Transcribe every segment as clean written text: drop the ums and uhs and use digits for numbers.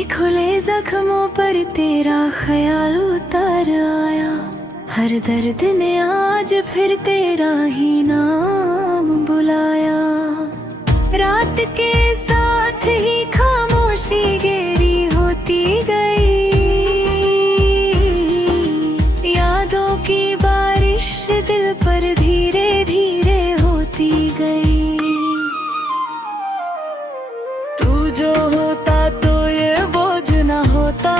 के खुले जख्मों पर तेरा ख्याल उतर आया। हर दर्द ने आज फिर तेरा ही नाम बुलाया। रात के साथ ही खामोशी गहरी होती गई। यादों की बारिश दिल पर धीरे धीरे होती गई। तू जो होता तो ये बोझ ना होता।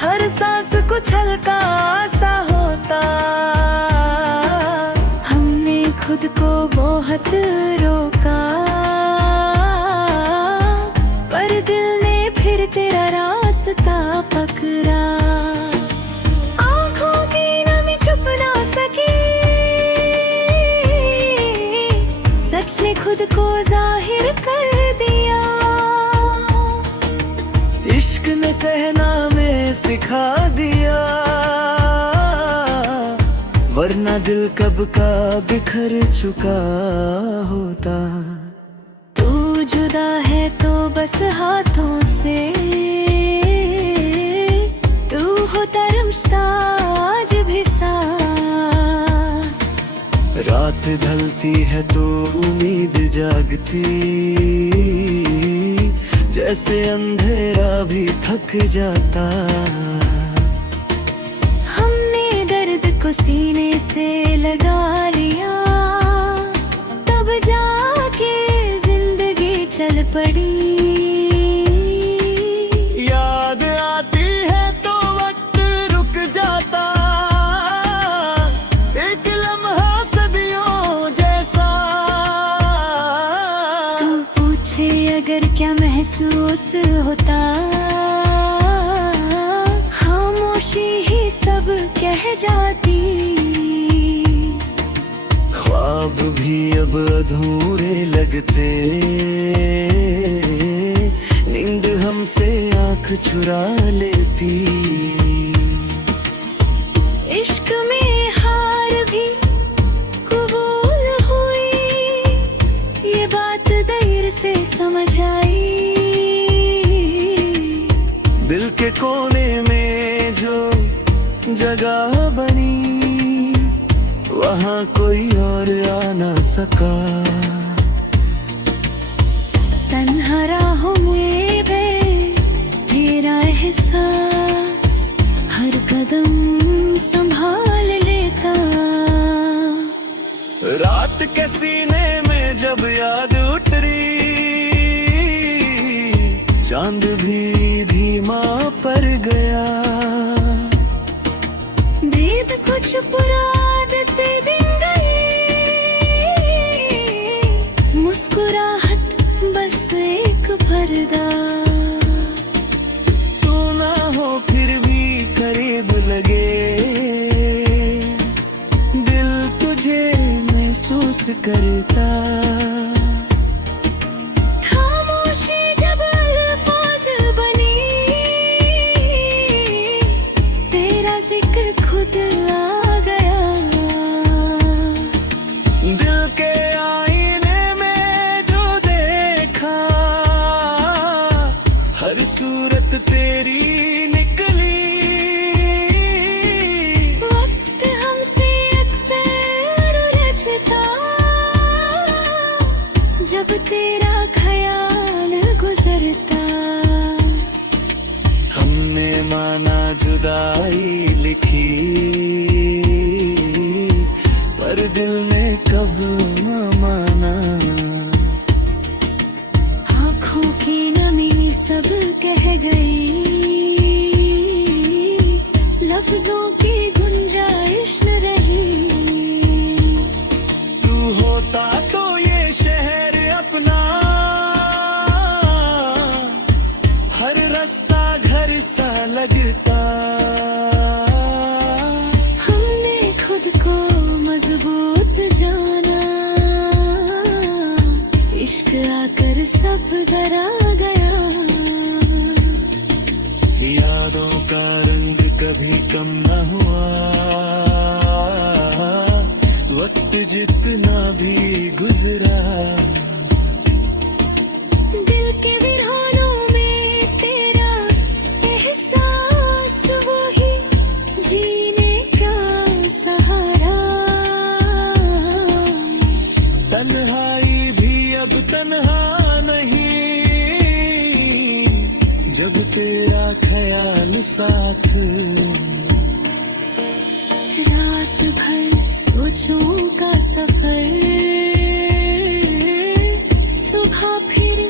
हर सांस कुछ हल्का सा होता। हमने खुद को बहुत रोका, पर दिल ने फिर तेरा रास्ता पकड़ा। आँखों की नमी छुप ना सकी, सच ने खुद को जाहिर कर दिया। इश्क ने सहना में सिखा दिया, वरना दिल कब का बिखर चुका होता। तू जुदा है तो बस हाथों से, तू होता रिश्ता आज भी साथ। रात ढलती है तो उम्मीद जागती, जैसे अंधेरा भी थक जाता। हमने दर्द को सीने से लगा लिया, तब जाके जिंदगी चल पड़ी। याद आती है तो वक्त रुक जाता, एक लम्हा सदियों जैसा। तू पूछे अगर क्या महसूस होता, खामोशी ही सब कह जाती। ख्वाब भी अब अधूरे लगते, नींद हमसे आंख चुरा लेती। इश्क में हार भी कबूल हुई, ये बात देर से समझ आई। दिल के कोने में जो जगह बनी, वहाँ कोई और आ ना सका। तन्हा राहों में तेरा एहसास हर कदम संभाल लेता। रात के सीने में जब याद उतरी, चांद भी धीमा पड़ गया। दीद कुछ पुरादते दिन गई, मुस्कुराहट बस एक पर्दा। तू ना हो फिर भी करीब लगे, दिल तुझे महसूस करता। खामोशी जब अल्फाज बनी, तेरा जिक्र खुद आ गया। दिल के आईने में जो देखा, हर सूरत तेरी निकली। वक्त हमसे अक्सर उलझता, जब तेरा ख्याल गुजरता। हमने माना जुदाई लिखी, पर दिल ने कब न माना। आँखों की नमी सब कह गई, लफ्जों की गुंजाइश न रही। तू होता तो ये शहर अपना, हर रास्ता घर सा लगता। हमने खुद को मजबूत जाना, इश्क आकर सब डरा गया। यादों का रंग कभी कम न हुआ, वक्त जितना भी गुजरा। दिल के विरहों तेरा ख्याल साथ, रात भर सोचूं का सफर, सुबह फिर